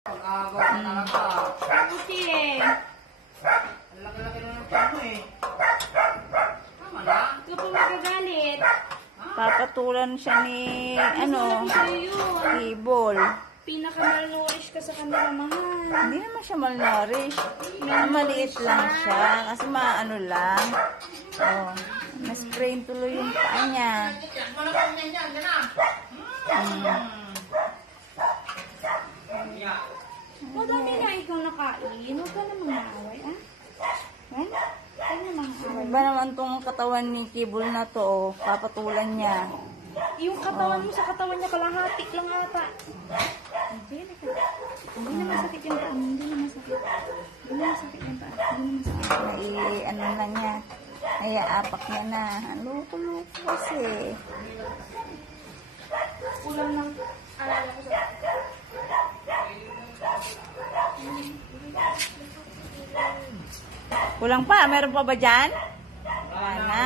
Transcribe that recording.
Buti eh. Ang laki-laki na ng tiyan mo eh. Tama na. Ikaw pa magagalit. Papatulan siya ni, ano, ibol. Pinaka-malnourished ka sa kanila, mahal. Hindi naman siya malnourished. Maliit lang siya. Kasi maano lang. Oh, na-sprain tuloy yung paa niya. Malapang niyan dyan. Yan na. Madami na ikaw nakain. Huwag ka namang maaway, ah. Well, huwag ka namang maaway. Iba naman tong katawan ni Kibol na to, oh. Papatulan niya. Yung katawan mo sa katawan niya, kalahati lang ata. Hindi naman sakit yung paa. Hindi naman sakit. Hindi naman sakit yung paa. Hindi naman sakit. Ano na niya. Ay, apak niya na. Loko-loko kasi. Kulang ng alala ko sa... Kulang pa. Meron pa ba dyan? Wala na.